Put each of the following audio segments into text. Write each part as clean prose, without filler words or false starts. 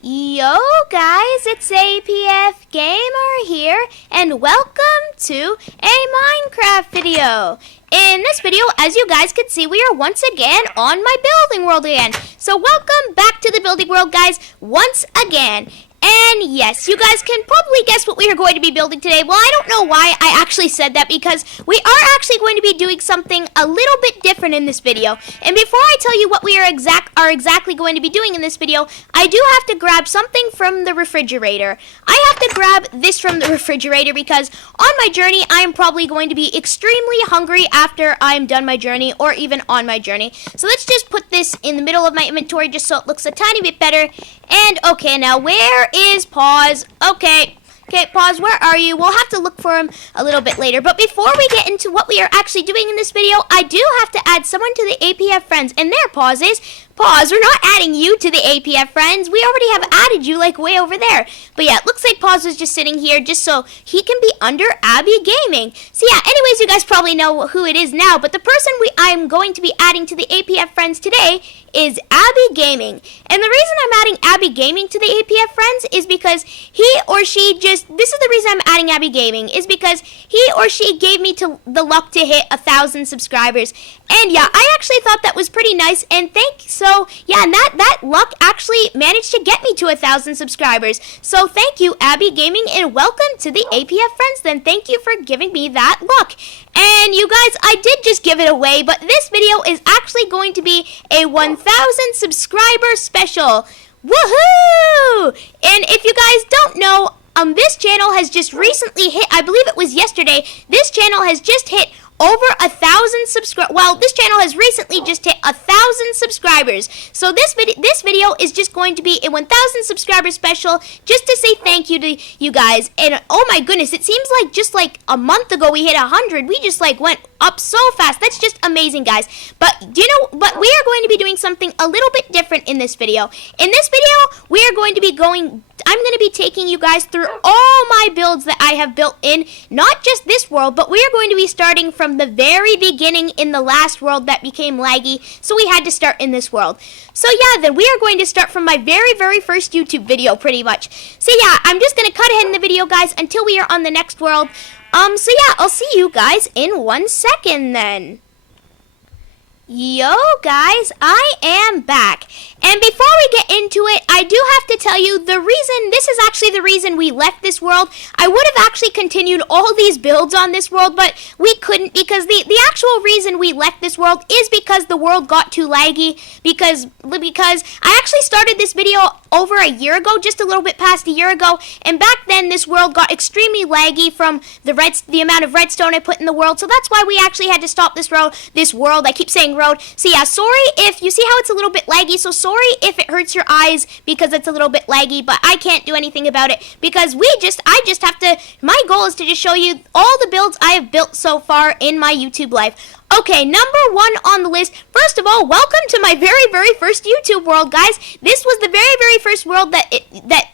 Yo guys, it's APF Gamer here, and welcome to a Minecraft video. In this video, as you guys can see, we are once again on my building world again. So welcome back to the building world, guys, once again. And yes, you guys can probably guess what we are going to be building today. Well, I don't know why I actually said that, because we are actually going to be doing something a little bit different in this video. And before I tell you what we are exactly going to be doing in this video, I do have to grab something from the refrigerator. I have to grab this from the refrigerator because on my journey, I am probably going to be extremely hungry after I'm done my journey, or even on my journey. So let's just put this in the middle of my inventory just so it looks a tiny bit better. And okay, now where is Pause? Okay, Pause, where are you? We'll have to look for him a little bit later. But before we get into what we are actually doing in this video, I do have to add someone to the APF friends. And there, Pause is. Pause, we're not adding you to the APF friends. We already have added you, like, way over there. But yeah, it looks like Pause is just sitting here just so he can be under Abby Gaming. So yeah, anyways, you guys probably know who it is now. But the person I'm going to be adding to the APF friends today is Abby Gaming. And the reason I'm adding Abby Gaming to the APF friends is because he or she this is the reason I'm adding Abby Gaming, is because he or she gave me the luck to hit 1,000 subscribers. And yeah, I actually thought that was pretty nice, and yeah, and that luck actually managed to get me to 1,000 subscribers. So thank you, Abby Gaming, and welcome to the APF friends. Then thank you for giving me that luck. And you guys, I did just give it away, but this video is actually going to be a 1,000 subscriber special. Woohoo! And if you guys don't know, this channel has just recently hit, I believe it was yesterday, this channel has just hit over 1,000 subscribers. Well, this channel has recently just hit 1,000 subscribers. So this video is just going to be a 1,000 subscriber special, just to say thank you to you guys. And oh my goodness, it seems like just like a month ago we hit 100. We just like went up so fast. That's just amazing, guys. But do you know? But we are going to be doing something a little bit different in this video. In this video, we are going to be I'm going to be taking you guys through all my builds that I have built in, not just this world, but we are going to be starting from the very beginning in the last world that became laggy, so we had to start in this world. So yeah, then we are going to start from my very first YouTube video, pretty much. So yeah, I'm just going to cut ahead in the video, guys, until we are on the next world. So yeah, I'll see you guys in 1 second then. Yo guys, I am back. And before we get into it, I do have to tell you this is actually the reason we left this world. I would have actually continued all these builds on this world, but we couldn't, because the actual reason we left this world is because the world got too laggy, because I actually started this video over a year ago, just a little bit past a year ago, and back then this world got extremely laggy from the amount of redstone I put in the world, so that's why we actually had to stop this world. I keep saying road. So yeah, sorry if you see how it's a little bit laggy, so sorry if it hurts your eyes because it's a little bit laggy, but I can't do anything about it because I just have to, my goal is to just show you all the builds I have built so far in my YouTube life. Okay, number 1 on the list. First of all, welcome to my very first YouTube world, guys. This was the very first world that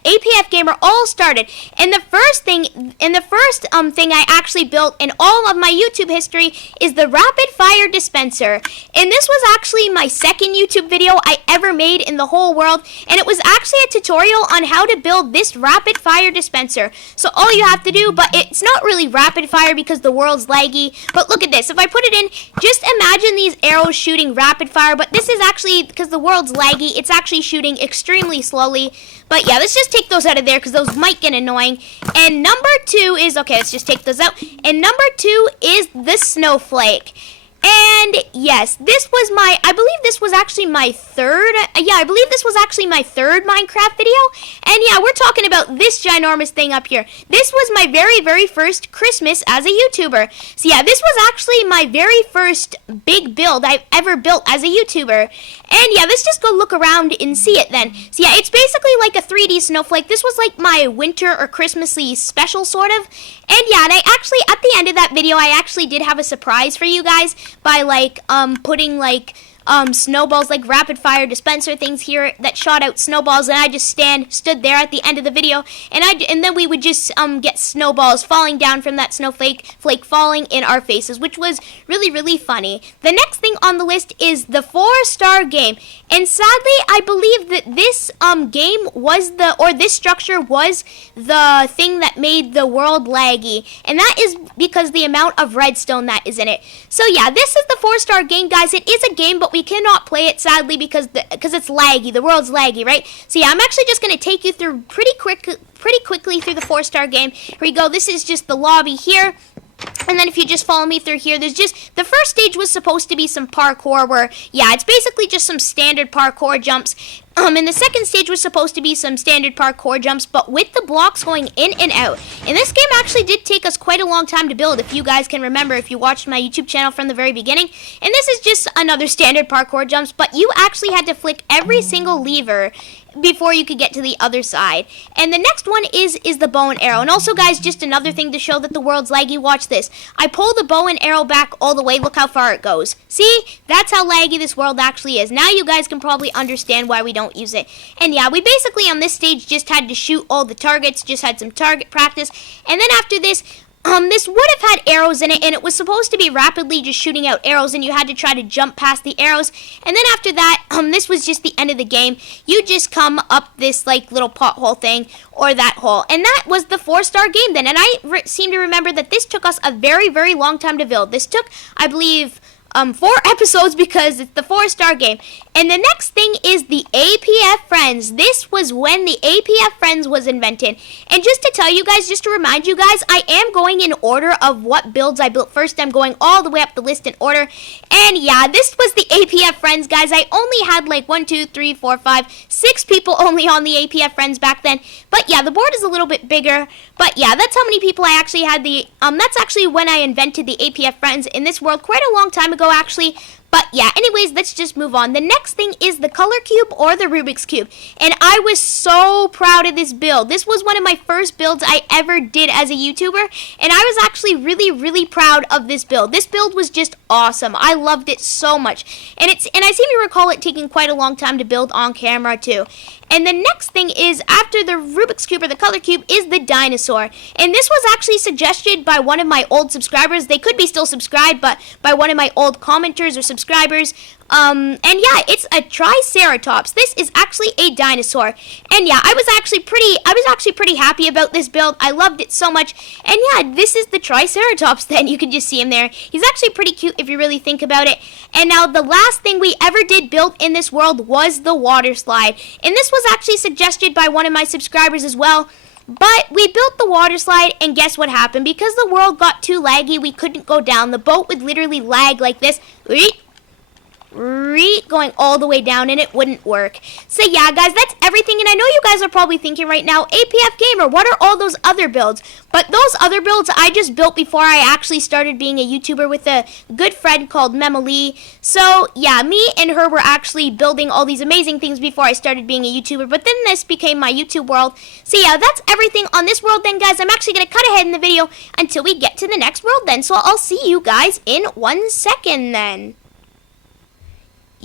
APF Gamer all started. And the first thing I actually built in all of my YouTube history is the rapid fire dispenser. And this was actually my second YouTube video I ever made in the whole world, and it was actually a tutorial on how to build this rapid fire dispenser. So all you have to do, but it's not really rapid fire because the world's laggy, but look at this. If I put it in, just imagine these arrows shooting rapid fire, but this is actually, because the world's laggy, it's actually shooting extremely slowly. But yeah, let's just take those out of there because those might get annoying. And number 2 is, okay, let's just take those out. And number 2 is the snowflake. And yes, I believe this was actually my third Minecraft video. And yeah, we're talking about this ginormous thing up here. This was my very first Christmas as a YouTuber. So yeah, this was actually my very first big build I've ever built as a YouTuber. And yeah, let's just go look around and see it then. So yeah, it's basically like a 3D snowflake. This was like my winter or Christmassy special, sort of. And yeah, and I actually, at the end of that video, I actually did have a surprise for you guys by like putting like snowballs, like rapid fire dispenser things here that shot out snowballs, and I just stood there at the end of the video, and then we would just get snowballs falling down from that snowflake falling in our faces, which was really, really funny. The next thing on the list is the 4-star game, and sadly, I believe that this game was this structure was the thing that made the world laggy, and that is because the amount of redstone that is in it. So yeah, this is the 4-star game, guys. It is a game, but we cannot play it sadly because it's laggy. The world's laggy, right? So yeah, I'm actually just gonna take you through pretty quickly through the 4-star game. Here we go. This is just the lobby here. And then if you just follow me through here, there's just, the first stage was supposed to be some parkour where, yeah, it's basically just some standard parkour jumps. And the second stage was supposed to be some standard parkour jumps, but with the blocks going in and out. And this game actually did take us quite a long time to build, if you guys can remember, if you watched my YouTube channel from the very beginning. And this is just another standard parkour jumps, but you actually had to flick every single lever before you could get to the other side. And the next one is the bow and arrow. And also, guys, just another thing to show that the world's laggy, watch this. I pull the bow and arrow back all the way, look how far it goes. See? That's how laggy this world actually is. Now you guys can probably understand why we don't use it. And yeah, we basically on this stage just had to shoot all the targets, just had some target practice. And then after this, this would have had arrows in it, and it was supposed to be rapidly just shooting out arrows, and you had to try to jump past the arrows. And then after that, this was just the end of the game. You just come up this like little pothole thing or that hole, and that was the 4-star game then. And I seem to remember that this took us a very, very long time to build. This took, I believe, 4 episodes because it's the 4-star game. And the next thing is the APF Friends. This was when the APF Friends was invented. And just to tell you guys, just to remind you guys, I am going in order of what builds I built first. I'm going all the way up the list in order. And yeah, this was the APF Friends, guys. I only had like 1, 2, 3, 4, 5, 6 people only on the APF Friends back then. But yeah, the board is a little bit bigger. But yeah, that's how many people I actually had that's actually when I invented the APF Friends in this world quite a long time ago, actually. But yeah, anyways, let's just move on. The next thing is the color cube or the Rubik's Cube. And I was so proud of this build. This was one of my first builds I ever did as a YouTuber. And I was actually really, really proud of this build. This build was just awesome. I loved it so much. And I seem to recall it taking quite a long time to build on camera too. And the next thing is, after the Rubik's Cube or the color cube, is the dinosaur. And this was actually suggested by one of my old subscribers. They could be still subscribed, but by one of my old commenters or subscribers. And yeah, it's a Triceratops. This is actually a dinosaur. And yeah, I was actually pretty happy about this build. I loved it so much. And yeah, this is the Triceratops then. You can just see him there. He's actually pretty cute if you really think about it. And now the last thing we ever did build in this world was the water slide. And this was actually suggested by one of my subscribers as well. But we built the water slide, and guess what happened? Because the world got too laggy, we couldn't go down. The boat would literally lag like this. Going all the way down, and it wouldn't work. So yeah, guys, that's everything. And I know you guys are probably thinking right now, APF Gamer, what are all those other builds? But those other builds I just built before I actually started being a YouTuber with a good friend called Memalee. So yeah, me and her were actually building all these amazing things before I started being a YouTuber. But then this became my YouTube world. So yeah, that's everything on this world then, guys. I'm actually going to cut ahead in the video until we get to the next world then. So I'll see you guys in 1 second then.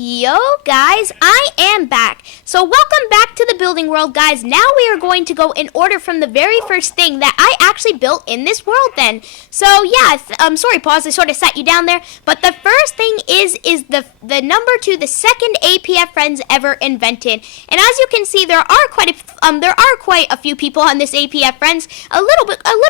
Yo guys, I am back. So welcome back to the building world, guys. Now we are going to go in order from the very first thing that I actually built in this world then. So yeah, sorry pause, I sort of sat you down there. But the first thing is the number 2, the second APF Friends ever invented. And as you can see, there are quite a few people on this APF Friends, a little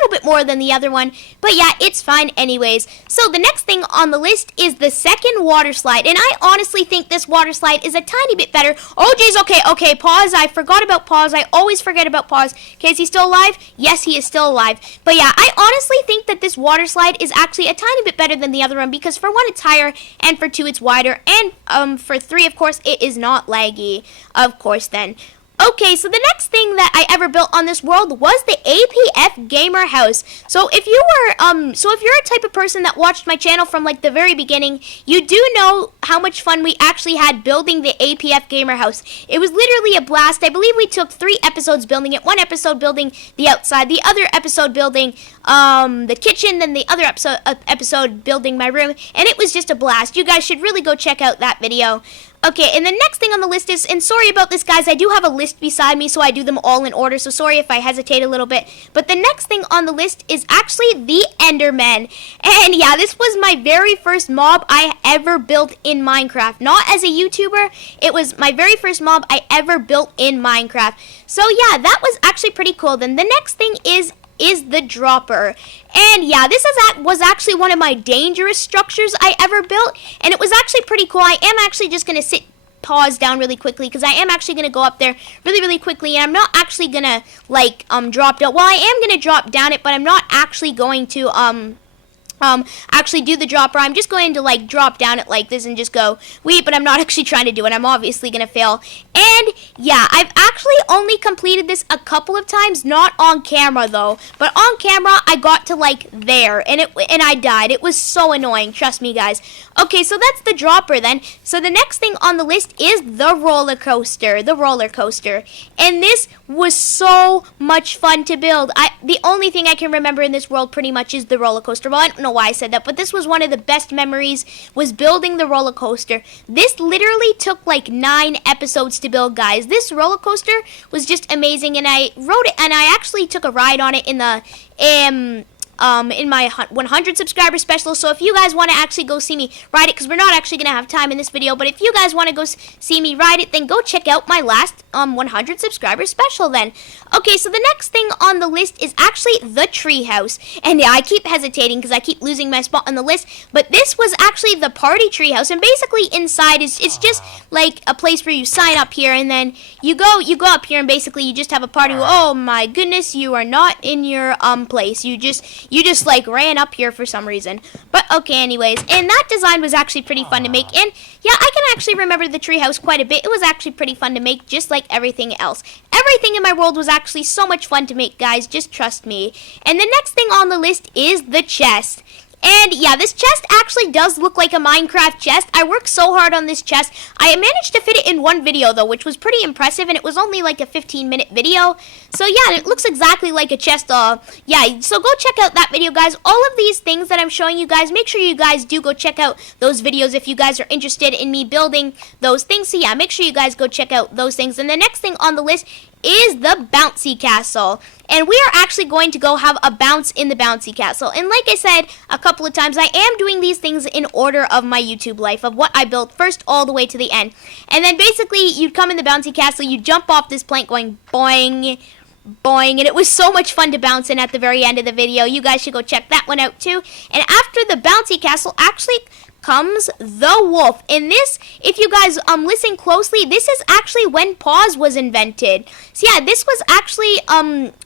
bit more than the other one. But yeah, it's fine anyways. So the next thing on the list is the second water slide. And I honestly think this water slide is a tiny bit better. Oh geez, okay, pause. I forgot about pause. I always forget about pause. Okay, is he still alive? Yes, he is still alive. But yeah, I honestly think that this water slide is actually a tiny bit better than the other one because for 1, it's higher, and for 2, it's wider, and for 3, of course, it is not laggy. Of course then. Okay, so the next thing that I ever built on this world was the APF Gamer House. So if you're a type of person that watched my channel from like the very beginning, you do know how much fun we actually had building the APF Gamer House. It was literally a blast. I believe we took 3 episodes building it. 1 episode building the outside, the other episode building the kitchen, then the other episode building my room, and it was just a blast. You guys should really go check out that video. Okay, and the next thing on the list is, and sorry about this, guys, I do have a list beside me, so I do them all in order, so sorry if I hesitate a little bit. But the next thing on the list is actually the Enderman. And yeah, this was my very first mob I ever built in Minecraft. Not as a YouTuber, it was my very first mob I ever built in Minecraft. So yeah, that was actually pretty cool. Then the next thing is the dropper. And yeah, this was actually one of my dangerous structures I ever built, and it was actually pretty cool. I am actually just going to pause down really quickly because I am actually going to go up there really quickly, and I'm not actually going to like drop down. Well, I am going to drop down it, but I'm not actually going to actually do the dropper. I'm just going to like drop down it like this and just go wait, but I'm not actually trying to do it. I'm obviously gonna fail. And yeah, I've actually only completed this a couple of times, not on camera though, but on camera I got to like there and I died. It was so annoying, trust me guys. Okay, so that's the dropper then. So the next thing on the list is the roller coaster. And this was so much fun to build. The only thing I can remember in this world pretty much is the roller coaster. Well, I don't know why I said that, but this was one of the best memories, was building the roller coaster. This literally took like 9 episodes to build, guys. This roller coaster was just amazing, and I wrote it, and I actually took a ride on it in my 100 subscriber special. So if you guys want to actually go see me ride it, because we're not actually going to have time in this video, but if you guys want to go see me ride it, then go check out my last 100 subscriber special then. Okay, so the next thing on the list is actually the treehouse. And yeah, I keep hesitating because I keep losing my spot on the list, but this was actually the party treehouse, and basically inside it's just like a place where you sign up here, and then you go up here, and basically you just have a party. Oh my goodness, you are not in your place. You just like ran up here for some reason. But okay, anyways, and that design was actually pretty fun to make, and yeah, I can actually remember the treehouse quite a bit. It was actually pretty fun to make, just like everything else. Everything in my world was actually so much fun to make, guys, just trust me. And the next thing on the list is the chest. And yeah, this chest actually does look like a Minecraft chest. I worked so hard on this chest. I managed to fit it in one video though, which was pretty impressive, and it was only like a 15-minute video. So yeah, it looks exactly like a chest. Yeah, so go check out that video, guys. All of these things that I'm showing you guys, make sure you guys do go check out those videos if you guys are interested in me building those things. So yeah, make sure you guys go check out those things. And the next thing on the list is the bouncy castle. And we are actually going to go have a bounce in the bouncy castle. And like I said a couple of times, I am doing these things in order of my YouTube life, of what I built first all the way to the end. And then basically, you'd come in the bouncy castle, you jump off this plank going boing, boing, and it was so much fun to bounce in at the very end of the video. You guys should go check that one out too. And after the bouncy castle actually comes the wolf. And this, if you guys listen closely, this is actually when pause was invented. So yeah, this was actually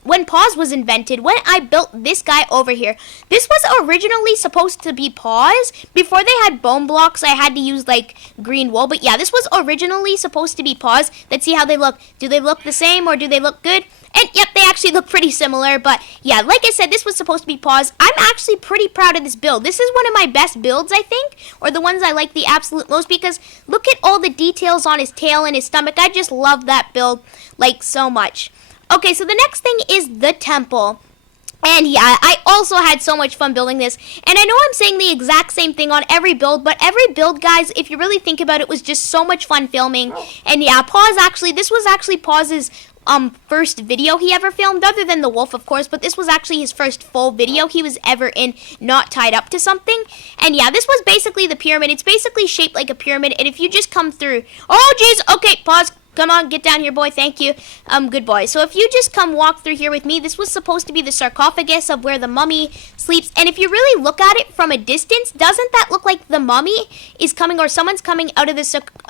when pause was invented, when I built this guy over here. This was originally supposed to be pause. Before they had bone blocks, I had to use like green wool, but yeah, this was originally supposed to be pause. Let's see how they look. Do they look the same, or do they look good? And yep, they actually look pretty similar, but yeah, like I said, this was supposed to be pause. I'm actually pretty proud of this build. This is one of my best builds, I think, or the ones I like the absolute most, because look at all the details on his tail and his stomach. I just love that build, like, so much. Okay, so the next thing is the temple. And yeah, I also had so much fun building this. And I know I'm saying the exact same thing on every build, but every build, guys, if you really think about it, was just so much fun filming. And yeah, Pause actually, this was actually Pause's first video he ever filmed, other than the wolf, of course, but this was actually his first full video he was ever in, not tied up to something. And yeah, this was basically the pyramid. It's basically shaped like a pyramid, and if you just come through, oh jeez, okay, pause. Come on, get down here, boy. Thank you. Good boy. So if you just come walk through here with me, this was supposed to be the sarcophagus of where the mummy sleeps. And if you really look at it from a distance, doesn't that look like the mummy is coming, or someone's coming out of the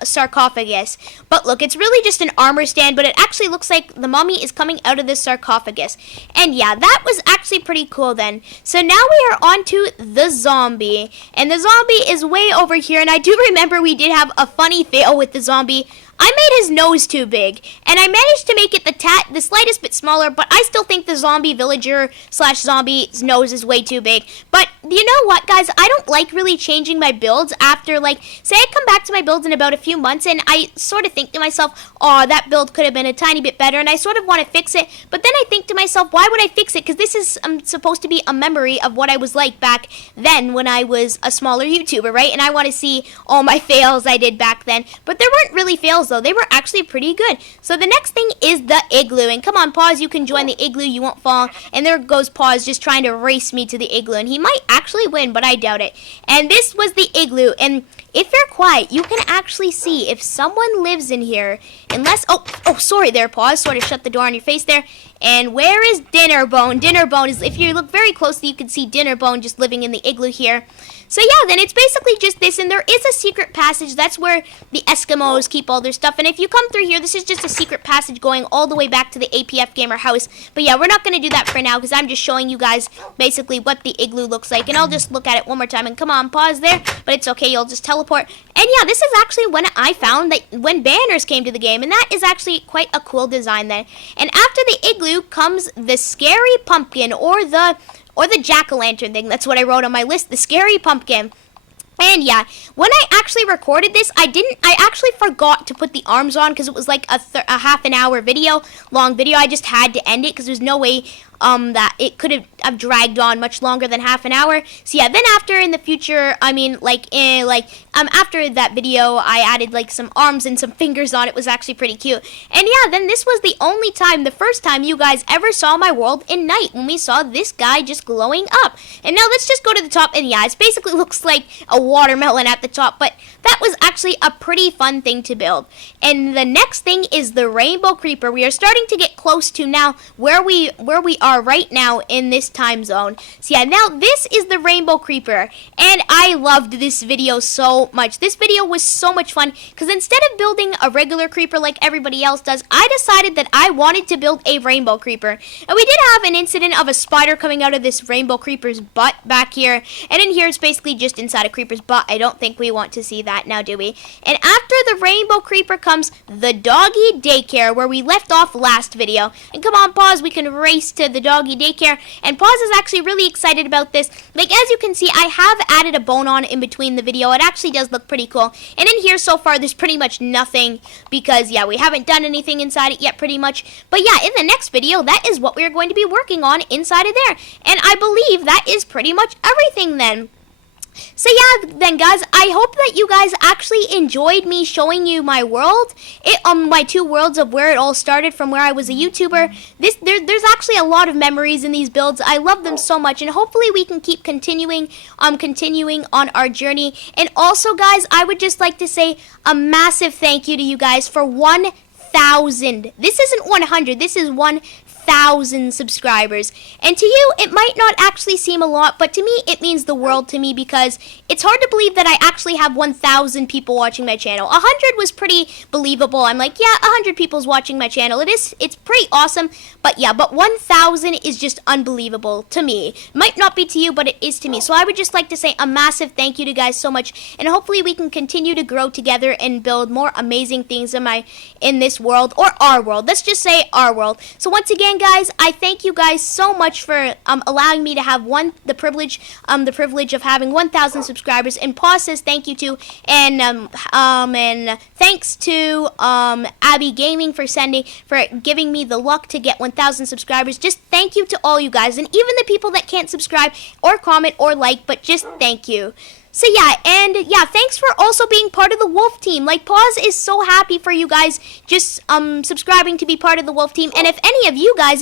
sarcophagus? But look, it's really just an armor stand, but it actually looks like the mummy is coming out of the sarcophagus. And yeah, that was actually pretty cool then. So now we are on to the zombie. And the zombie is way over here. And I do remember we did have a funny fail with the zombie. I made his nose too big, and I managed to make it the slightest bit smaller, but I still think the zombie villager slash zombie's nose is way too big. But you know what, guys? I don't like really changing my builds after, like, say I come back to my builds in about a few months, and I sort of think to myself, oh, that build could have been a tiny bit better, and I sort of want to fix it. But then I think to myself, why would I fix it? Because this is supposed to be a memory of what I was like back then when I was a smaller YouTuber, right? And I want to see all my fails I did back then. But there weren't really fails, though. They were actually pretty good. So the next thing is the igloo. And come on, Paws, you can join the igloo. You won't fall. And there goes Paws just trying to race me to the igloo. And he might actually win, but I doubt it. And this was the igloo. And if you're quiet, you can actually see if someone lives in here. Unless, oh, sorry there, Paws. Sort of shut the door on your face there. And where is Dinnerbone? Dinnerbone is, if you look very closely, you can see Dinnerbone just living in the igloo here. So yeah, then it's basically just this, and there is a secret passage. That's where the Eskimos keep all their stuff. And if you come through here, this is just a secret passage going all the way back to the APF Gamer house. But yeah, we're not going to do that for now because I'm just showing you guys basically what the igloo looks like. And I'll just look at it one more time. And come on, Pause there. But it's okay, you'll just teleport. And yeah, this is actually when I found that when banners came to the game. And that is actually quite a cool design then. And after the igloo comes the scary pumpkin or the jack-o'-lantern thing. That's what I wrote on my list, the scary pumpkin. And yeah, when I actually recorded this, I actually forgot to put the arms on because it was like a half an hour long video. I just had to end it because there's no way that it could have dragged on much longer than half an hour. So yeah, then after in the future, I mean, after that video, I added like some arms and some fingers on. It was actually pretty cute. And yeah, then this was the first time you guys ever saw my world in night when we saw this guy just glowing up. And now let's just go to the top. And yeah, it basically looks like a watermelon at the top, but that was actually a pretty fun thing to build. And the next thing is the rainbow creeper. We are starting to get close to now where we are right now in this time zone. So yeah, now this is the rainbow creeper, and I loved this video so much. This video was so much fun because instead of building a regular creeper like everybody else does, I decided that I wanted to build a rainbow creeper. And we did have an incident of a spider coming out of this rainbow creeper's butt back here, and in here it's basically just inside a creeper's butt. I don't think we want to see that now, do we? And after the rainbow creeper comes the doggy daycare, where we left off last video. And come on, Pause, we can race to the doggy daycare. And Pause is actually really excited about this. Like, as you can see, I have added a bone on in between the video. It actually does look pretty cool. And in here so far, there's pretty much nothing because, yeah, we haven't done anything inside it yet pretty much. But yeah, in the next video, that is what we're going to be working on inside of there. And I believe that is pretty much everything then. So yeah, then guys, I hope that you guys actually enjoyed me showing you my world. My two worlds of where it all started from where I was a YouTuber. There's actually a lot of memories in these builds. I love them so much, and hopefully we can keep continuing on our journey. And also, guys, I would just like to say a massive thank you to you guys for 1,000. This isn't 100. This is 1,000 subscribers. And to you, it might not actually seem a lot, but to me, it means the world to me because it's hard to believe that I actually have 1,000 people watching my channel. 100 was pretty believable. I'm like, yeah, 100 people's watching my channel. It's pretty awesome, but yeah, but 1,000 is just unbelievable to me. Might not be to you, but it is to me. So I would just like to say a massive thank you to you guys so much, and hopefully we can continue to grow together and build more amazing things in this world, or our world. Let's just say our world. So once again, guys, I thank you guys so much for allowing me to have the privilege of having 1,000 subscribers. And Paul says thank you to, and thanks to Abby Gaming for giving me the luck to get 1,000 subscribers. Just thank you to all you guys, and even the people that can't subscribe or comment or like, but just thank you. So yeah, and yeah, thanks for also being part of the Wolf Team. Like, Paws is so happy for you guys just subscribing to be part of the Wolf Team. And if any of you guys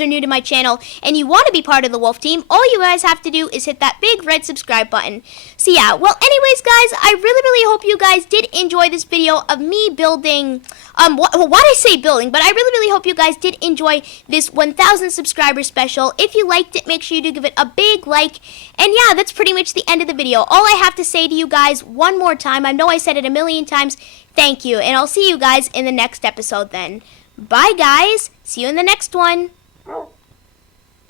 are new to my channel and you want to be part of the Wolf Team, all you guys have to do is hit that big red subscribe button. So yeah, well, anyways, guys, I really hope you guys did enjoy this video of me building, why did I say building? But I really hope you guys did enjoy this 1,000 subscriber special. If you liked it, make sure you do give it a big like. And yeah, that's pretty much the end of the video. All I have to say to you guys one more time, I know I said it a million times, thank you. And I'll see you guys in the next episode then. Bye, guys. See you in the next one.